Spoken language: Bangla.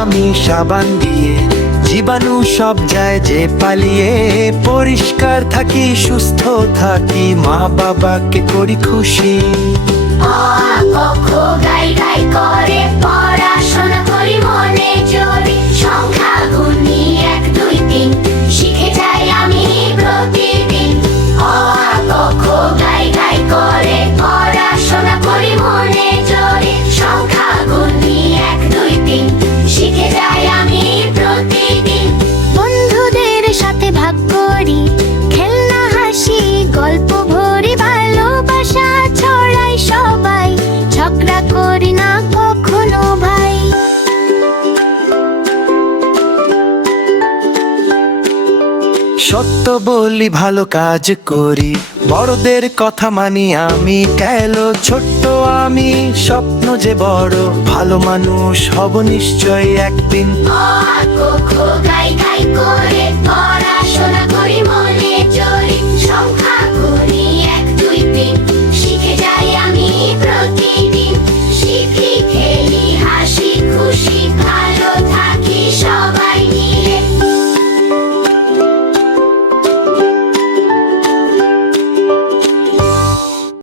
আমি সাবান দিয়ে, জীবাণু সব যায় যে পালিয়ে। পরিষ্কার থাকি, সুস্থ থাকি, মা বাবাকে করি খুশি। অ আ ক খ গাই গাই করে পড়াশোনা করি মনে জোরে। সংখ্যা গুনি 1 2 3 শিখে যাই আমি প্রতিদিন। অ আ ক খ গাই গাই করে পড়াশোনা করি মনে জোরে। সংখ্যা গুনি 1 2 3 শিখে যাই আমি প্রতিদিন। বন্ধুদের সাথে ভাগ করি খেলনা, হাসি, গল্প ভরি, ভালোবাসা ছড়াই সবাই। ঝগড়া করি না কখনো ভাই। সত্য বলি, ভালো কাজ করি, বড়দের কথা মানি আমি। কেলো ছোট্ট আমি, স্বপ্ন যে বড়, ভালো মানুষ হব নিশ্চয় একদিন। অ আ ক খ গাই গাই করে পড়াশোনা